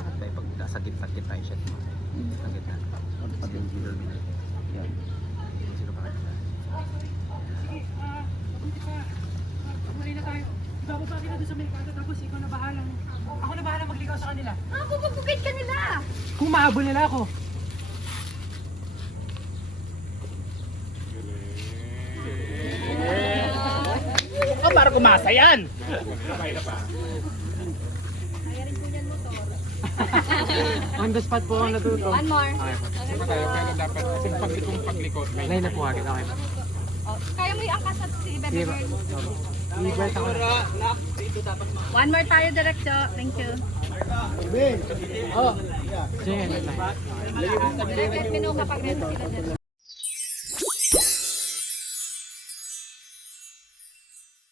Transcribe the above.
Bakit ba pag sa gitna tayo siya? Sa gitna. Yan. Sino pa kanila? Pagmuli na tayo. Bababa kita doon sa Mercado tapos ikaw na bahalang. Ako na bahalang magligaw sa kanila. Bubugit ka nila! Kung mahabol nila ako. Oh, para kumasa yan! On the spot po ako natuto. One more. Pero dapat kung paglikot, Line na po agad. Okay. Kaya mo i-angkas at si Bebe Diba? Girl. I-break ako. One more tayo, Direkto. Thank you. Oh. Sige, line. Let me know kapag ready sila dyan.